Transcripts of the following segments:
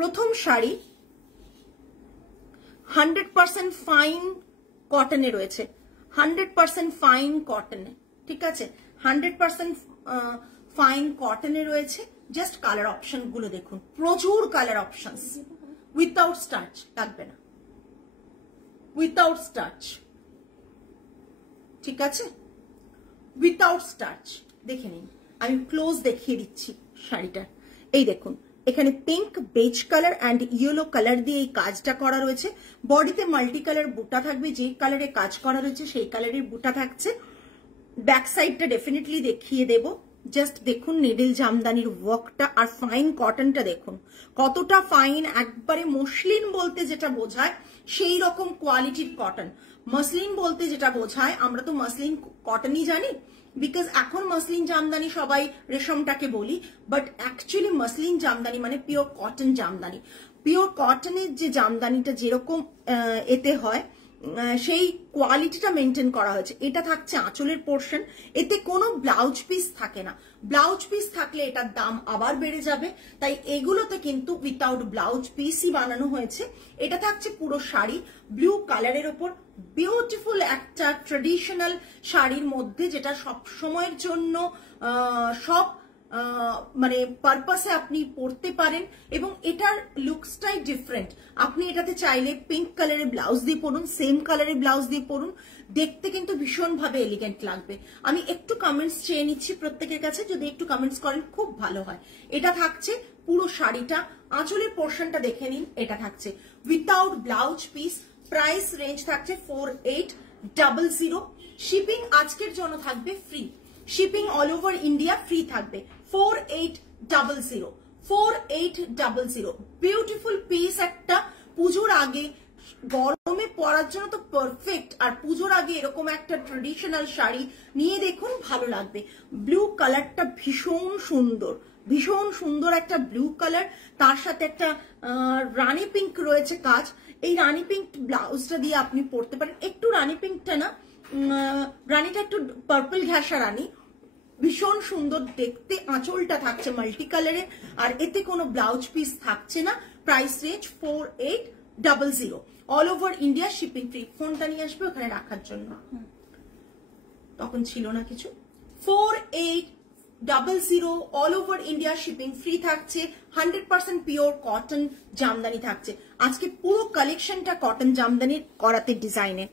প্রথম শাড়ি 100% ফাইন কটনে রয়েছে, 100% ফাইন কটনে, ঠিক আছে, 100% ফাইন কটনে রয়েছে। জাস্ট কালার অপশন গুলো দেখুন, প্রচুর কালার অপশনস। উইথাউট স্টার্চ লাগবে না, উইথাউট স্টার্চ, ঠিক আছে, উইথাউট স্টার্চ। দেখে নিন, আমি ক্লোজ দেখিয়ে দিচ্ছি শাড়িটার। এই দেখুন, এখানে pink, beige colour and yellow colour দিয়ে এই কাজটা করা রয়েছে। বডিতে মাল্টি কালার বুটা থাকবে, যে কালারে কাজ করা রয়েছে সেই কালারের বুটা থাকছে। ব্যাক সাইডটা ডেফিনেটলি দেখিয়ে দেব। জাস্ট দেখুন নিডল জামদানির ওয়ার্কটা আর ফাইন কটনটা দেখুন কতটা ফাইন, একবারে মসলিন বলতে যেটা বোঝায় সেই রকম কোয়ালিটির কটন। মসলিন বলতে যেটা বোঝায়, আমরা তো মসলিন কটনই জানি, বিকজ এখন মসলিন জামদানি সবাই রেশমটাকে বলি, বাট অ্যাকচুয়ালি মসলিন জামদানি মানে পিওর কটন জামদানি। পিওর কটনের যে জামদানিটা যেরকম এতে হয় সেই কোয়ালিটিটা মেনটেন করা হয়েছে। এটা থাকছে আঁচলের পোর্শন, এতে কোনো ব্লাউজ পিস থাকে না। ব্লাউজ পিস থাকলে এটার দাম আবার বেড়ে যাবে, তাই এগুলোতে কিন্তু উইথাউট ব্লাউজ পিসই বানানো হয়েছে। এটা থাকছে পুরো শাড়ি ব্লু কালারের ওপর, বিউটিফুল একটা ট্রেডিশনাল শাড়ির মধ্যে, যেটা সব সময়ের জন্য সব মানে পারপাসে আপনি পরতে পারেন, এবং এটার লুকসটাই ডিফারেন্ট। আপনি এটাতে চাইলে পিঙ্ক কালারের ব্লাউজ দিয়ে পরুন, সেম কালারের ব্লাউজ দিয়ে পরুন, দেখতে কিন্তু ভীষণভাবে এলিগেন্ট লাগবে। আমি একটু কমেন্টস চেয়ে নিচ্ছি প্রত্যেকের কাছে, যদি একটু কমেন্টস করেন খুব ভালো হয়। এটা থাকছে পুরো শাড়িটা, আঁচলের পোর্শনটা দেখে নিন, এটা থাকছে without blouse piece. Price range থাকছে 4800। শিপিং আজকের জন্য থাকবে free, shipping all over India free থাকবে। 4800, 4800। বিউটিফুল পিস একটা, পুজোর আগে গরমে পরার জন্য তো পারফেক্ট। আর পুজোর আগে এরকম একটা ট্রেডিশনাল শাড়ি নিয়ে দেখুন, ভালো লাগবে। ব্লু কালারটা ভীষণ সুন্দর, ভীষণ সুন্দর একটা ব্লু কালার, তার সাথে একটা রানী পিঙ্ক রয়েছে কাজ। এই রানী পিঙ্ক ব্লাউজটা দিয়ে আপনি পরতে পারেন। একটু রানী পিঙ্কটা না, রানীটা একটু পার্পল ঘেঁষা রানী, ভীষণ সুন্দর দেখতে। আঁচলটা থাকছে মাল্টি কালারের, আর এতে কোনো ব্লাউজ পিস থাকছে না। Price range 4800, all over India shipping free. ফোনটা নিয়ে আসবে ওখানে রাখার জন্য, তখন ছিল না কিছু। 4800, all over India shipping free থাকছে। 100% পিওর কটন জামদানি থাকছে। আজকে পুরো কালেকশনটা কটন জামদানির করাতে ডিজাইনে।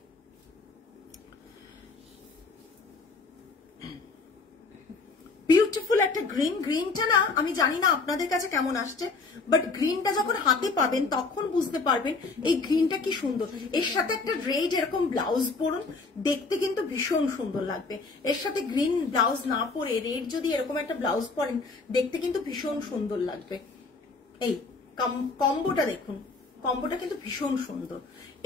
বিউটিফুল একটা গ্রিন, গ্রিনটা না আমি জানি না আপনাদের কাছে কেমন আসছে, বাট গ্রিনটা যখন হাতে পাবেন তখন বুঝতে পারবেন এই গ্রিনটা কি সুন্দর। এর সাথে একটা রেড এরকম ব্লাউজ পরুন, দেখতে কিন্তু ভীষণ সুন্দর লাগবে। এর সাথে গ্রিন ব্লাউজ না পরে রেড যদি এরকম একটা ব্লাউজ পরেন, দেখতে কিন্তু ভীষণ সুন্দর লাগবে। এই কম্বোটা দেখুন, কম্বোটা কিন্তু ভীষণ সুন্দর।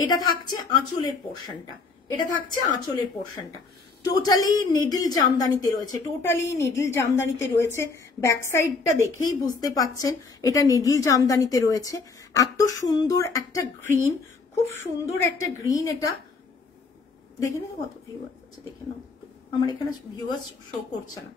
এটা থাকছে আঁচলের পোর্শনটা, এটা থাকছে আঁচলের পোর্শনটা। টোটালি নিডল জামদানিতে রয়েছে, টোটালি নিডল জামদানিতে রয়েছে। ব্যাক সাইডটা দেখেই বুঝতে পাচ্ছেন এটা নিডল জামদানিতে রয়েছে। এত সুন্দর একটা গ্রিন, খুব সুন্দর একটা গ্রিন। এটা দেখে নাও কত ভিউয়ার্স আছে, দেখে নাও। আমার এখানে ভিউয়ার্স শো করছে না।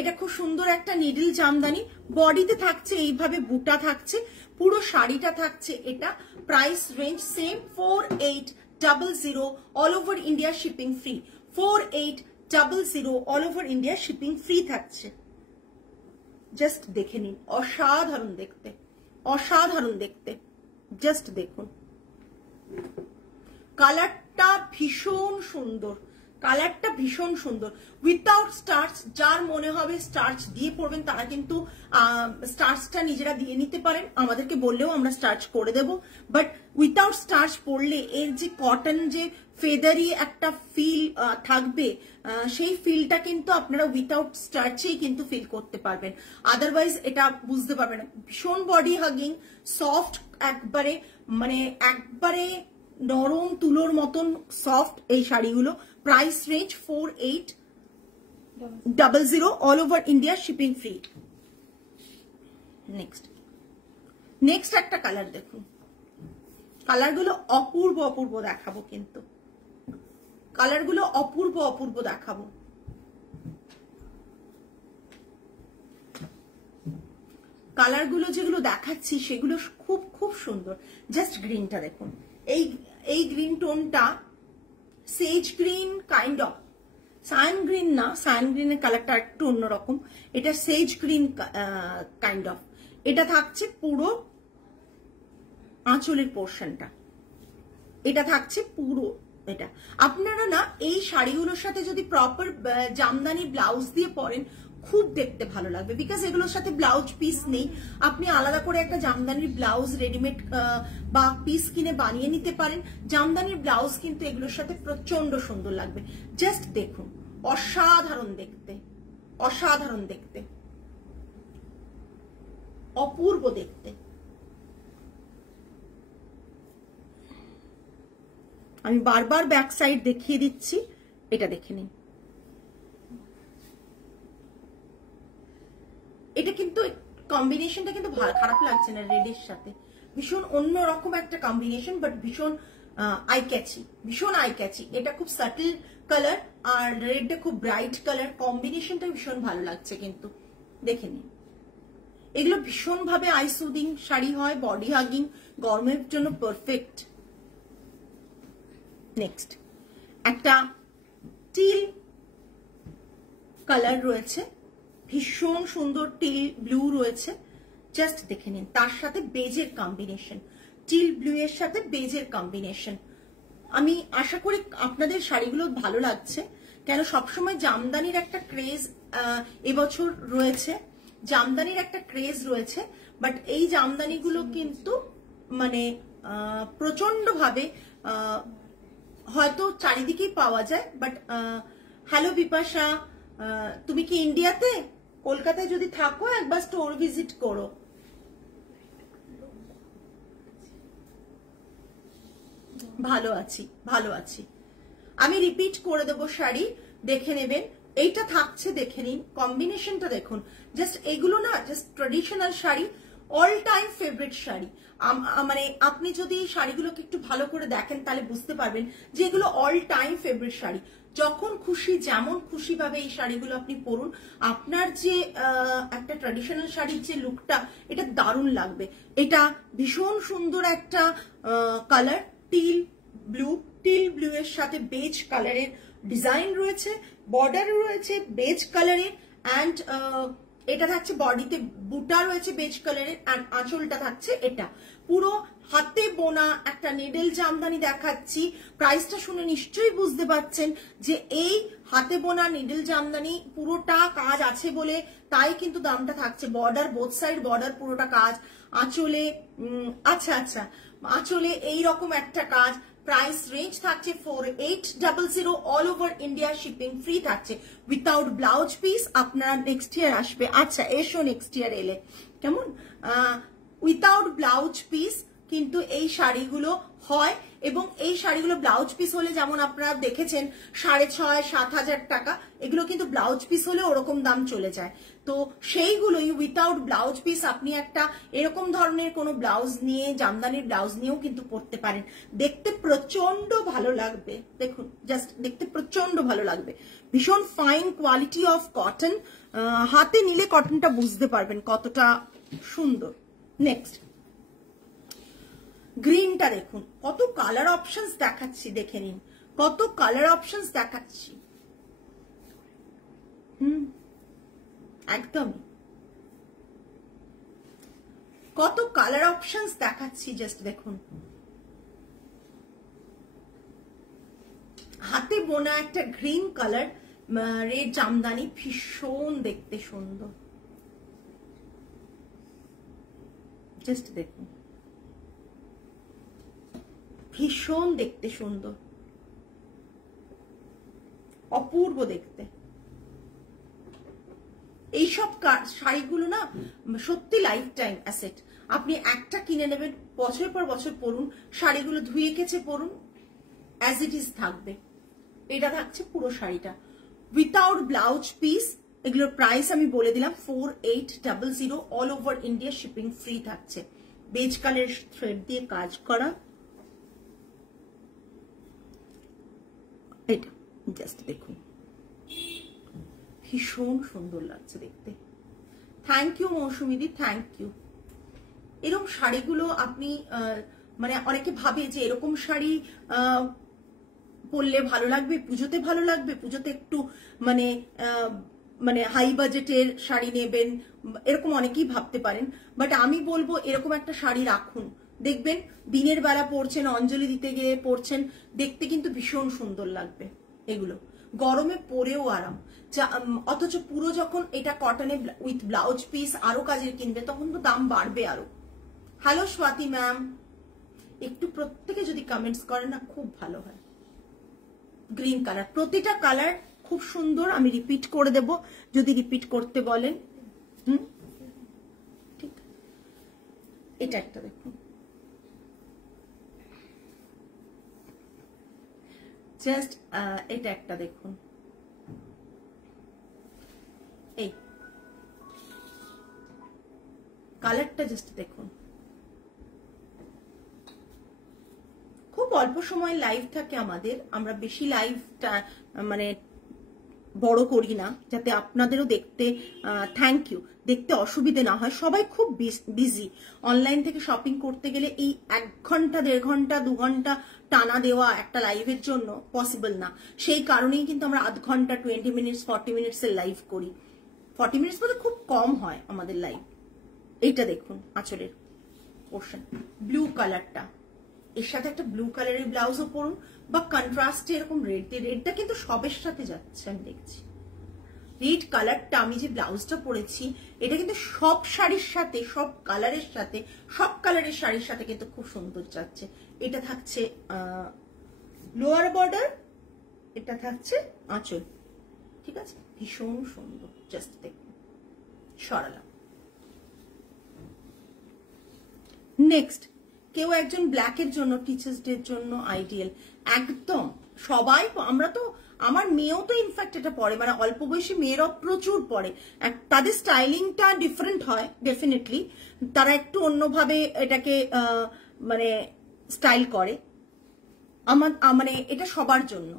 এটা খুব সুন্দর একটা নিডল জামদানি, বডিতে থাকছে এইভাবে বুটা থাকছে, পুরো শাড়িটা থাকছে এটা। Price range same 4800, all over India shipping free. 4800, all over India shipping free থাকছে। জাস্ট দেখে নিন, অসাধারণ দেখতে, অসাধারণ দেখতে। জাস্ট দেখুন, কালারটা ভীষণ সুন্দর, কালারটা ভীষণ সুন্দর। উইথাউট স্টার্চ, যার মনে হবে স্টার্চ দিয়ে পরবেন তারা কিন্তু স্টার্চটা নিজেরা দিয়ে নিতে পারেন, আমাদেরকে বললেও আমরা স্টার্চ করে দেব। বাট উইথাউট স্টার্চ পরলে এর যে কটন যে ফেদারি একটা ফিল থাকবে, সেই ফিলটা কিন্তু আপনারা উইথাউট স্টার্চেই কিন্তু ফিল করতে পারবেন, আদারওয়াইজ এটা বুঝতে পারবেন না। ভীষণ বডি হাগিং, সফট, একবারে মানে একবারে নরম তুলোর মতন সফট এই শাড়িগুলো। Price range 4800, all over India shipping free. Next একটা কালার দেখুন, কালারগুলো অপূর্ব অপূর্ব দেখাবো, কিন্তু কালারগুলো অপূর্ব অপূর্ব দেখাবো। কালারগুলো যেগুলো দেখাচ্ছি সেগুলো খুব খুব সুন্দর। জাস্ট গ্রিনটা দেখুন, এই গ্রিন টোনটা sage green kind of, cyan green না, সায়ান গ্রিনের কালারটা একটু অন্যরকম, এটা সেজ গ্রিন কাইন্ড অফ। এটা থাকছে পুরো আঁচলের পোর্শনটা, এটা থাকছে পুরো এটা। আপনারা না এই শাড়িগুলোর সাথে যদি প্রপার জামদানি ব্লাউজ দিয়ে পরেন খুব দেখতে ভালো লাগবে, বিকজ এগুলোর সাথে ব্লাউজ পিস নেই। আপনি আলাদা করে একটা জামদানির ব্লাউজ রেডিমেড বা পিস কিনে বানিয়ে নিতে পারেন। জামদানির ব্লাউজ কিন্তু এগুলোর সাথে প্রচন্ড সুন্দর লাগবে। জাস্ট দেখুন, অসাধারণ দেখতে, অসাধারণ দেখতে, অপূর্ব দেখতে। আমি বারবার ব্যাক সাইড দেখিয়ে দিচ্ছি, এটা দেখে নিন। এটা কিন্তু কম্বিনেশনটা কিন্তু খারাপ লাগছে না রেডের সাথে, ভীষণ অন্যরকম একটা কম্বিনেশন, বাট ভীষণ আই ক্যাচি, ভীষণ আই ক্যাচি। এটা খুব সাটল কালার আর রেডটা খুব ব্রাইট কালার, কম্বিনেশনটা ভীষণ ভালো লাগছে কিন্তু দেখে নিন। এগুলো ভীষণ ভাবে আই সুদিং শাড়ি হয়, বডি হাগিং, গরমের জন্য পারফেক্ট। নেক্সট একটা টিল কালার রয়েছে, ভীষণ সুন্দর টিল ব্লু রয়েছে, জাস্ট দেখে নিন। তার সাথে বেজের কম্বিনেশন, টিল ব্লু এর সাথে বেজের কম্বিনেশন। আমি আশা করি আপনাদের শাড়িগুলো ভালো লাগছে, কেন সবসময় জামদানির একটা ক্রেজ এবছর রয়েছে, জামদানির একটা ক্রেজ রয়েছে, বাট এই জামদানিগুলো কিন্তু মানে প্রচন্ড ভাবে হয়তো চারিদিকেই পাওয়া যায়। বাট হ্যালো বিপাশা, তুমি কি ইন্ডিয়াতে? কলকাতায় যদি থাকো একবার স্টোর ভিজিট করো। ভালো আছি, ভালো আছি। আমি রিপিট করে দেবো শাড়ি, দেখে নেবেন। এইটা থাকছে, দেখে নিন, কম্বিনেশনটা দেখুন। জাস্ট এগুলো না just traditional sari, all time favourite sari. মানে আপনি যদি শাড়িগুলোকে একটু ভালো করে দেখেন তাহলে বুঝতে পারবেন যে এগুলো অল টাইম ফেভারিট শাড়ি। যখন খুশি যেমন খুশি ভাবে এই শাড়িগুলো আপনি পরুন, আপনার যে একটা ট্র্যাডিশনাল শাড়ির যে লুকটা, এটা দারুণ লাগবে। এটা ভীষণ সুন্দর একটা colour, teal blue, teal blue এর সাথে বেজ কালারের ডিজাইন রয়েছে, বর্ডার রয়েছে বেজ কালারের, অ্যান্ড এটা থাকছে বডিতে বুটা রয়েছে বেজ কালারের, অ্যান্ড আঁচলটা থাকছে এটা। পুরো হাতে বোনা একটা নিডল জামদানি দেখাচ্ছি। প্রাইসটা শুনে নিশ্চয়ই বুঝতে পারছেন যে এই হাতে বোনা নিডল জামদানি পুরোটা কাজ আছে বলে তাই কিন্তু দামটা থাকছে। বর্ডার বোথ সাইড বর্ডার পুরোটা কাজ, আঁচলে আচ্ছা আচ্ছা আঁচলে এইরকম একটা কাজ। প্রাইস রেঞ্জ থাকছে 4800, all over India shipping free থাকছে, উইথাউট ব্লাউজ পিস। আপনারা নেক্সট ইয়ার আসবে, আচ্ছা এসো নেক্সট ইয়ার এলে, কেমন উইথাউট ব্লাউজ পিস কিন্তু এই শাড়িগুলো হয়। এবং এই শাড়িগুলো ব্লাউজ পিস হলে যেমন আপনারা দেখেছেন 6,500-7,000 টাকা, এগুলো কিন্তু ব্লাউজ পিস হলে ওরকম দাম চলে যায়। তো সেইগুলোই উইথাউট ব্লাউজ পিস আপনি একটা এরকম ধরনের কোনো ব্লাউজ নিয়ে, জামদানির ব্লাউজ নিয়েও কিন্তু পরতে পারেন, দেখতে প্রচন্ড ভালো লাগবে। দেখুন জাস্ট দেখতে প্রচন্ড ভালো লাগবে, ভীষণ ফাইন কোয়ালিটি অফ কটন। হাতে নিলে কটনটা বুঝতে পারবেন কতটা সুন্দর। নেক্সট গ্রিনটা দেখুন, কত কালার অপশনস দেখাচ্ছি, দেখে নিন কত কালার অপশনস দেখাচ্ছি। একদমই কত কালার অপশনস দেখাচ্ছি, জাস্ট দেখুন। হাতে বোনা একটা গ্রিন কালার রেড জামদানি, ভীষণ দেখতে সুন্দর। জাস্ট দেখুন, ভীষণ দেখতে সুন্দর, অপূর্ব দেখতে। এইসব শাড়িগুলো না সত্যি লাইফ টাইম অ্যাসেট। আপনি একটা কিনে নেবেন, বছর পর বছর পরুন, শাড়িগুলো ধুয়ে কেচে পরুন, অ্যাজ ইট ইজ থাকবে। এটা থাকছে পুরো শাড়িটা উইথাউট ব্লাউজ পিস। এগুলোর প্রাইস আমি বলে দিলাম 4800, all over India shipping free থাকছে। বেজ কালার থ্রেড দিয়ে কাজ করা, এটা জাস্ট দেখুন, ভীষণ সুন্দর লাগছে দেখতে। থ্যাংক ইউ মৌসুমিদি, থ্যাংক ইউ। এরকম শাড়িগুলো আপনি মানে অনেকে ভাবে যে এরকম শাড়ি পরলে ভালো লাগবে, পুজোতে ভালো লাগবে, পুজোতে একটু মানে মানে হাই বাজেটের শাড়ি নেবেন, এরকম অনেকেই ভাবতে পারেন। বাট আমি বলবো এরকম একটা শাড়ি রাখুন, দেখবেন দিনের বেলা পরছেন, অঞ্জলি দিতে গিয়ে পরছেন, দেখতে কিন্তু ভীষণ সুন্দর লাগবে। এগুলো গরমে পরেও আরাম। অথচ পুরো যখন এটা কটনে উইথ ব্লাউজ পিস আরো কাজের কিনবে তখন তো দাম বাড়বে আরো। হ্যালো স্বাতি ম্যাম, একটু প্রত্যেকে যদি কমেন্টস করেন না খুব ভালো হয়। গ্রিন কালার, প্রতিটা কালার খুব সুন্দর। আমি রিপিট করে দেব যদি রিপিট করতে বলেন। ঠিক, এটা একটা দেখুন, জাস্ট এটা একটা দেখুন, এই কালারটা জাস্ট দেখুন। খুব অল্প সময় লাইভ থাকে আমাদের, আমরা বেশি লাইভটা মানে বড় করি না, যাতে আপনাদেরও দেখতে থ্যাংক ইউ দেখতে অসুবিধে না হয়। সবাই খুব বিজি, অনলাইন থেকে শপিং করতে গেলে এই 1 ঘন্টা 1.5 ঘন্টা 2 ঘন্টা টানা দেওয়া একটা লাইভের জন্য পসিবল না। সেই কারণেই কিন্তু আমরা আধ ঘন্টা 20 মিনিটস 40 মিনিটসের লাইভ করি। 40 মিনিটস বলতে খুব কম হয় আমাদের লাইভ। এইটা দেখুন আঁচলের পোর্শন, ব্লু কালারটা, এর সাথে একটা ব্লু কালারের ব্লাউজও পরুন বা কন্ট্রাস্টে এরকম রেড দিয়ে, রেডটা কিন্তু সবের সাথে যাচ্ছে আমি দেখছি। রেড কালারটা আমি যে ব্লাউজটা পরেছি এটা কিন্তু সব শাড়ির সাথে, সব কালারের সাথে, সব কালারের শাড়ির সাথে কিন্তু খুব সুন্দর যাচ্ছে। এটা থাকছে লোয়ার বর্ডার, এটা থাকছে আঁচল, ঠিক আছে, ভীষণ সুন্দর। জাস্ট দেখুন, সরালাম। নেক্সট, কেউ একজন ব্ল্যাকের জন্য, টিচার্স ডে জন্য আইডিয়াল একদম। সবাই, আমরা তো, আমার মেয়েও তো ইনফ্যাক্ট এটা পরে, মানে অল্প বয়সী মেয়েরাও প্রচুর পরে। তাদের স্টাইলিংটা ডিফারেন্ট হয় ডেফিনেটলি, তারা একটু অন্যভাবে এটাকে মানে স্টাইল করে। আমার মানে এটা সবার জন্য।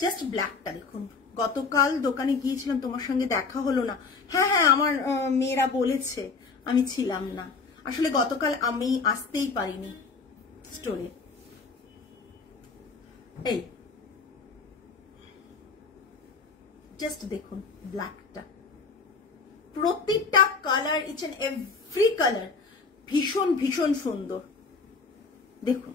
জাস্ট ব্ল্যাকটা দেখুন। গতকাল দোকানে গিয়েছিলাম, তোমার সঙ্গে দেখা হলো না। হ্যাঁ হ্যাঁ, আমার মেয়েরা বলেছে, আমি ছিলাম না আসলে গতকাল, আমি আসতেই পারিনি স্টোরে। এই জাস্ট দেখুন ব্ল্যাকটা, প্রতিটা colour, each and every colour ভীষণ ভীষণ সুন্দর। দেখুন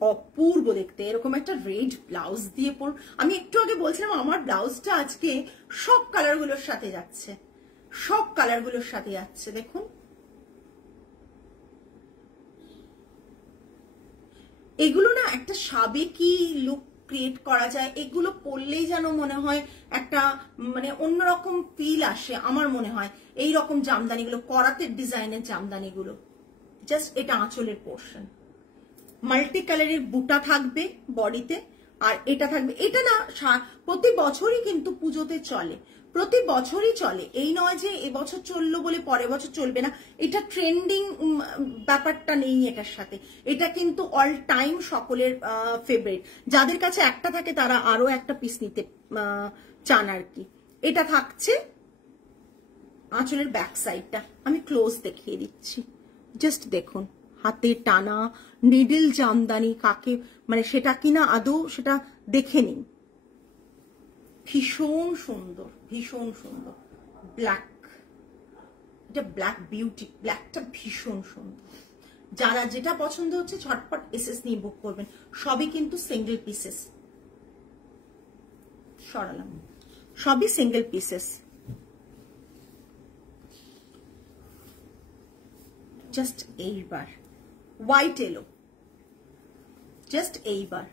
অপূর্ব দেখতে। এরকম একটা রেড ব্লাউজ দিয়ে পর, আমি একটু আগে বলছিলাম আমার ব্লাউজটা আজকে সব কালারগুলোর সাথে যাচ্ছে, সব কালারগুলোর সাথে যাচ্ছে। দেখুন এগুলো না একটা সাবেকি লুক ক্রিয়েট করা যায়, এগুলো পরলেই যেন মনে হয় একটা মানে অন্যরকম ফিল আসে। আমার মনে হয় এই রকম জামদানিগুলো, করাতের ডিজাইনের জামদানিগুলো। জাস্ট এটা আঁচলের পোর্শন, মাল্টি কালারের বুটা থাকবে বডিতে, আর এটা থাকবে। এটা না প্রতি বছরই কিন্তু পুজোতে চলে, প্রতি বছরই চলে। এই নয় যে এবছর চললো বলে পরের বছর চলবে না, এটা ট্রেন্ডিং ব্যাপারটা নেই এটার সাথে। এটা কিন্তু অল টাইম সকলের ফেভারিট। যাদের কাছে একটা থাকে তারা আরো একটা পিস নিতে চান আর কি। এটা থাকছে আঁচলের ব্যাক সাইডটা, আমি ক্লোজ দেখিয়ে দিচ্ছি। জাস্ট দেখুন, হাতে টানা নিডল জামদানি কাকে মানে সেটা কিনা আদৌ সেটা দেখে নিন। ভীষণ সুন্দর, ভীষণ সুন্দর ব্ল্যাক, এটা ব্ল্যাক বিউটি, ব্ল্যাকটা ভীষণ সুন্দর। যারা যেটা পছন্দ হচ্ছে ঝটপট এসএস নিয়ে বুক করবেন। সবই কিন্তু সিঙ্গেল পিসেস, সরালাম, সবই সিঙ্গেল পিসেস। জাস্ট এইবার হোয়াইট এলো, জাস্ট এইবার।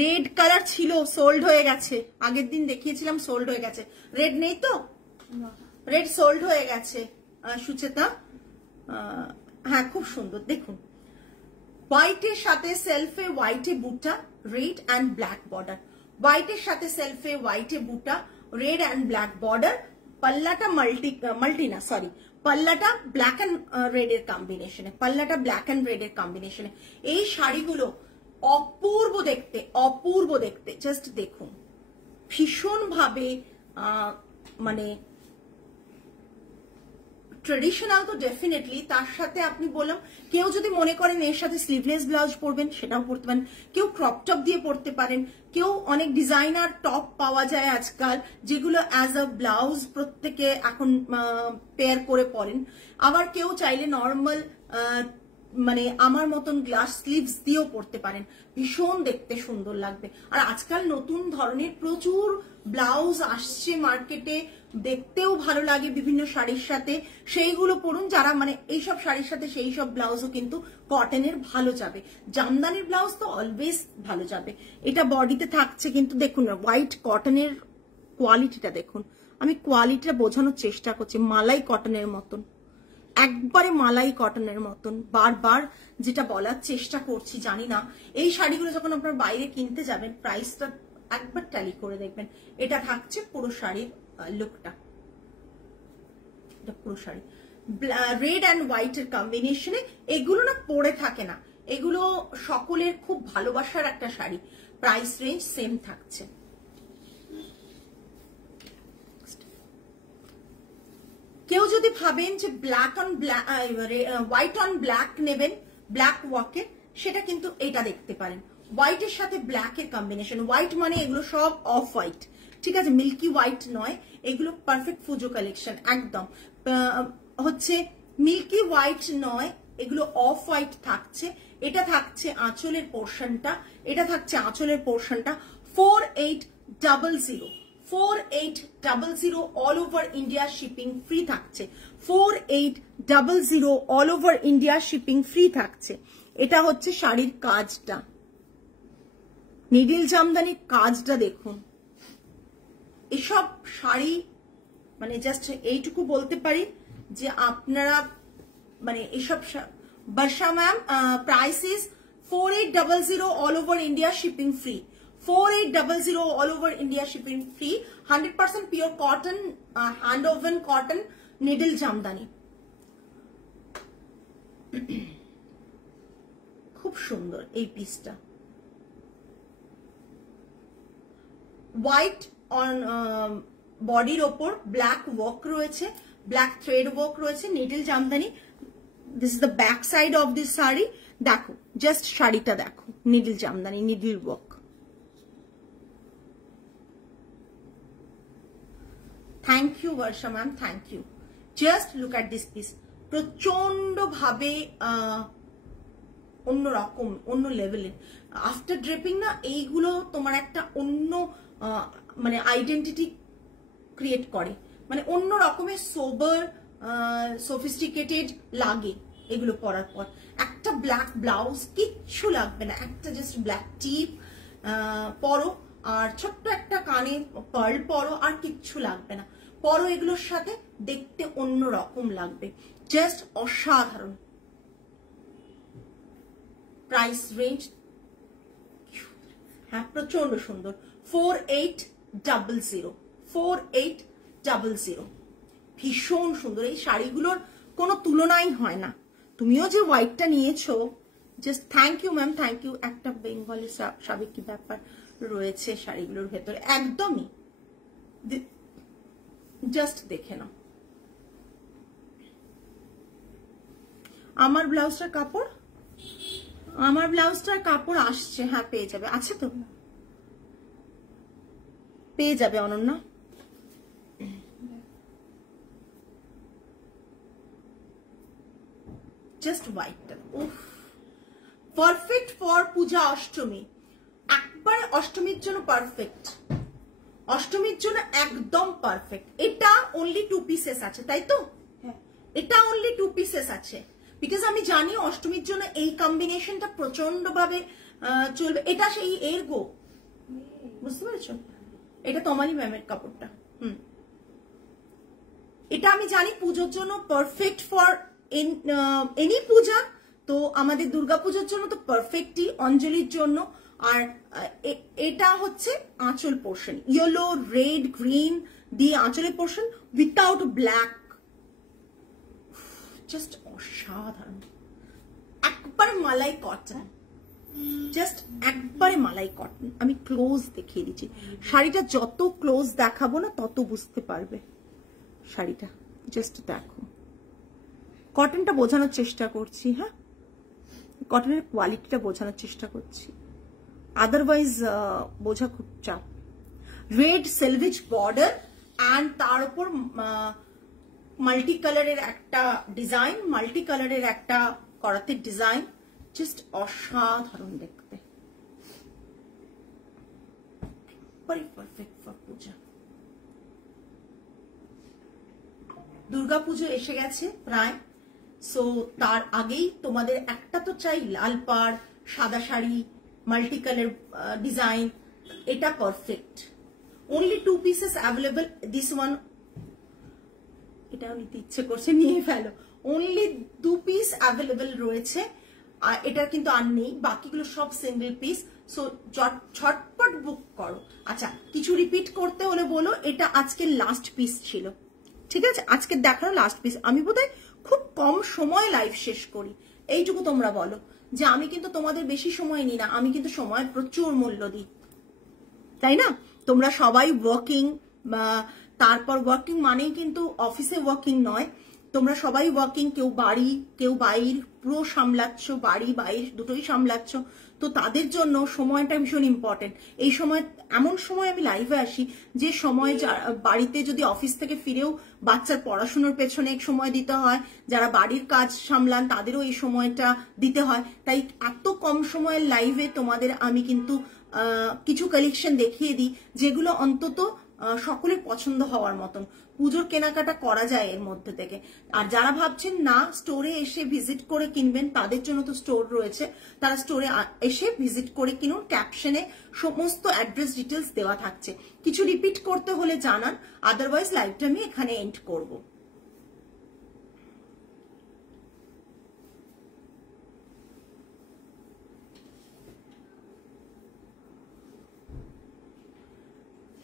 রেড কালার ছিল, সোল্ড হয়ে গেছে, আগের দিন দেখিয়েছিলাম সোল্ড হয়ে গেছে। রেড নেই তো, রেড সোল্ড হয়ে গেছে সুচেতা। হ্যাঁ খুব সুন্দর দেখুন, হোয়াইটের সাথে সেলফে হোয়াইটে বুটা, রেড অ্যান্ড ব্ল্যাক বর্ডার। হোয়াইটের সাথে সেলফে হোয়াইটে বুটা, রেড অ্যান্ড ব্ল্যাক বর্ডার। পাল্লাটা মাল্টি না সরি, পাল্লাটা ব্ল্যাক অ্যান্ড রেড এর কম্বিনেশনে, পাল্লাটা ব্ল্যাক অ্যান্ড রেড এর কম্বিনেশনে। এই শাড়িগুলো অপূর্ব দেখতে, অপূর্ব দেখতে। জাস্ট দেখুন, ভীষণ ভাবে মানে ট্রেডিশনাল তো ডেফিনেটলি, তার সাথে আপনি বললাম কেউ যদি মনে করেন এর সাথে স্লিভলেস ব্লাউজ পরবেন সেটাও পরতে পারেন, কেউ ক্রপ টপ দিয়ে পরতে পারেন, কেউ অনেক ডিজাইনার টপ পাওয়া যায় আজকাল যেগুলো অ্যাজ আ ব্লাউজ প্রত্যেকে এখন পেয়ার করে পরেন, আবার কেউ চাইলে নর্মাল মানে আমার মতন গ্লাস স্লিভস দিয়েও পরতে পারেন, ভীষণ দেখতে সুন্দর লাগবে। আর আজকাল নতুন ধরনের প্রচুর ব্লাউজ আসছে মার্কেটে, দেখতেও ভালো লাগে বিভিন্ন শাড়ির সাথে, সেইগুলো পরুন। যারা মানে এইসব শাড়ির সাথে সেই সব ব্লাউজও কিন্তু কটনের ভালো যাবে, জামদানির ব্লাউজ তো অলওয়েজ ভালো যাবে। এটা বডিতে থাকছে কিন্তু দেখুন হোয়াইট কটনের কোয়ালিটিটা দেখুন, আমি কোয়ালিটিটা বোঝানোর চেষ্টা করছি, মালাই কটনের মতন, একবারে মালাই কটনের মতন, বারবার যেটা বলার চেষ্টা করছি। জানি না এই শাড়িগুলো যখন আপনার বাইরে কিনতে যাবেন প্রাইসটা একবার ট্যালি করে দেখবেন। এটা থাকছে পুরো শাড়ির লুকটা, এটা পুরো শাড়ি রেড অ্যান্ড হোয়াইট এর কম্বিনেশনে। এগুলো না পরে থাকে না, এগুলো সকলের খুব ভালোবাসার একটা শাড়ি, প্রাইস রেঞ্জ সেম থাকছে। কেউ যদি ভাবেন যে black on black white on black নেবেন ব্ল্যাক ওয়ার্কের, সেটা কিন্তু এটা দেখতে পারেন, হোয়াইটের সাথে ব্ল্যাক এর কম্বিনেশন। হোয়াইট মানে এগুলো সব অফ হোয়াইট, ঠিক আছে, মিল্কি হোয়াইট নয়, এগুলো পারফেক্ট ফুজো কালেকশন, একদম হচ্ছে মিল্কি হোয়াইট নয়, এগুলো অফ হোয়াইট থাকছে। এটা থাকছে আঁচলের পোর্শনটা, এটা থাকছে আঁচলের পোর্শনটা 4800 4800 all over India shipping free থাকছে, 4800 all over India shipping free থাকছে। এটা হচ্ছে শাড়ির কাজটা, নিডিল জামদানির কাজটা দেখুন। এসব শাড়ি মানে জাস্ট এইটুকু বলতে পারি যে আপনারা মানে এসব Barsha ma'am price is 4800 all over India shipping free, 4800 all over India shipping free, 100% pure cotton, hand woven cotton needle jamdani। খুব সুন্দর এই পিসটা, হোয়াইট অন বডির ওপর ব্ল্যাক ওয়ার্ক রয়েছে, ব্ল্যাক থ্রেড ওয়ার্ক রয়েছে, needle jamdani. This is the back side of this sari, দেখো just শাড়িটা দেখো, needle jamdani, needle work. Thank you Barsha ma'am, thank you. Just look at this piece, প্রচন্ড ভাবে অন্যরকম, অন্য লেভেলের। আফটার ড্রেপিং না এইগুলো তোমার একটা অন্য মানে আইডেন্টিটি ক্রিয়েট করে, মানে অন্য রকমের সোবার সফিস্টিকেটেড লাগে এগুলো পরার পর। একটা ব্ল্যাক ব্লাউজ কিচ্ছু লাগবে না, একটা জাস্ট ব্ল্যাক টিপ পরো আর ছোট্ট একটা কানে পার্ল পরো, আর কিচ্ছু লাগবে না, পরো এগুলোর সাথে, দেখতে অন্য রকম লাগবে, জাস্ট অসাধারণ। প্রাইস রেঞ্জ হ্যাঁ প্রচন্ড সুন্দর, 4800 4800, ভীষণ সুন্দর। এই শাড়িগুলোর কোনো তুলনাই হয় না। তুমিও যে হোয়াইটটা নিয়েছো, just thank you ma'am, thank you. একটা বেঙ্গলি সাবেকি ব্যাপার রয়েছে শাড়িগুলোর ভেতরে, একদমই জাস্ট দেখে নাও। আমার ব্লাউজটার কাপড়, আমার ব্লাউজটার কাপড় আসছে, হ্যাঁ পেয়ে যাবে, আছে তো, পেয়ে যাবে অনন্যা। জাস্ট হোয়াইটটা, উফ, পারফেক্ট ফর পূজা অষ্টমী, একবারে অষ্টমীর জন্য পারফেক্ট, অষ্টমীর জন্য একদম পারফেক্ট। এটা অনলি 2 পিসেস আছে, তাই তো? এটা অনলি 2 পিসেস আছে, বিকজ আমি জানি অষ্টমীর জন্য এই কম্বিনেশনটা প্রচন্ড ভাবে চলবে। এটা সেই এর গো, বুঝতে পেরেছো? এটা তোমারই ম্যামের কাপড়টা, এটা আমি জানি পুজোর জন্য পারফেক্ট ফর এনি পূজা, তো আমাদের দুর্গাপূজার জন্য তো পারফেক্টই, অঞ্জলির জন্য। আর এটা হচ্ছে আঁচল পোর্শন, ইয়েলো রেড গ্রিন দিয়ে আঁচলের পোর্শন উইথাউট ব্ল্যাক, জাস্ট অসাধারণ, একবার মালাই কটন, জাস্ট একবারে মালাই কটন। আমি ক্লোজ দেখিয়ে দিচ্ছি শাড়িটা, যত ক্লোজ দেখাবো না তত বুঝতে পারবে শাড়িটা। জাস্ট দেখো, কটনটা বোঝানোর চেষ্টা করছি, হ্যাঁ কটনের কোয়ালিটিটা বোঝানোর চেষ্টা করছি, আদারওয়াইজ বোঝা খুব চাপ। রেড সেলভেজ বর্ডার অ্যান্ড তার উপর মাল্টি কালারের একটা ডিজাইন, মাল্টি কালারের একটা করাতের ডিজাইন, জাস্ট অসাধারণ দেখতে, পারফেক্ট ফর পূজা। দুর্গাপুজো এসে গেছে প্রায়, সো তার আগেই তোমাদের একটা তো চাই লাল পাড়, সাদা শাড়ি, মাল্টি কালার ডিজাইন, এটা perfect. Only 2 pieces available, this one এটাও নিতে ইচ্ছে করছে, নিয়ে ফেলো। অনলি 2 piece অ্যাভেলেবল রয়েছে, আর এটা কিন্তু আর নেই, বাকিগুলো সব সিঙ্গেল পিস। সো ঝটপট বুক করো। আচ্ছা, কিছু রিপিট করতে হলে বলো, এটা আজকে লাস্ট পিস ছিল, ঠিক আছে? আজকে দেখানো লাস্ট পিস। আমি বোধহয় খুব কম সময় লাইভ শেষ করি, এইটুকু তোমরা বলো যে আমি কিন্তু তোমাদের বেশি সময় নিই না, আমি কিন্তু সময়ের প্রচুর মূল্য দিই, তাই না? তোমরা সবাই ওয়ার্কিং, তারপর ওয়ার্কিং মানেই কিন্তু অফিসে ওয়ার্কিং নয়, তোমরা সবাই ওয়ার্কিং, কেউ বাড়ি কেউ বাইর, পুরো সামলাচ্ছ, বাড়ি বাইর দুটোই সামলাচ্ছ, তো তাদের জন্য সময়টা ভীষণ ইম্পর্টেন্ট। এই সময় এমন সময় আমি লাইভে আসি যে সময় বাড়িতে যদি অফিস থেকে ফিরেও বাচ্চার পড়াশোনার পেছনে সময় দিতে হয়, যারা বাড়ির কাজ সামলান তাদেরও এই সময়টা দিতে হয়, তাই এত কম সময়ের লাইভে তোমাদের আমি কিন্তু কিছু কালেকশন দেখিয়ে দিই যেগুলো অন্তত সকলের পছন্দ হওয়ার মতন, পুজোর কেনাকাটা করা যায় এর মধ্যে থেকে। আর যারা ভাবছেন না স্টোরে এসে ভিজিট করে কিনবেন, তাদের জন্য তো স্টোর রয়েছে, তারা স্টোরে এসে ভিজিট করে কিনুন, ক্যাপশনে সমস্ত অ্যাড্রেস ডিটেলস দেওয়া থাকছে। কিছু রিপিট করতে হলে জানান, আদারওয়াইজ লাইভটা আমি এখানে এন্ড করব।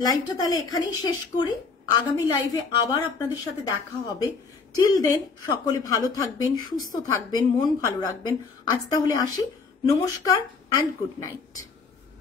লাইভটা তাহলে এখানেই শেষ করি, আগামী লাইভে আবার আপনাদের সাথে দেখা হবে। টিল দেন সকলে ভালো থাকবেন, সুস্থ থাকবেন, মন ভালো রাখবেন। আজ তাহলে আসি, নমস্কার অ্যান্ড গুড নাইট।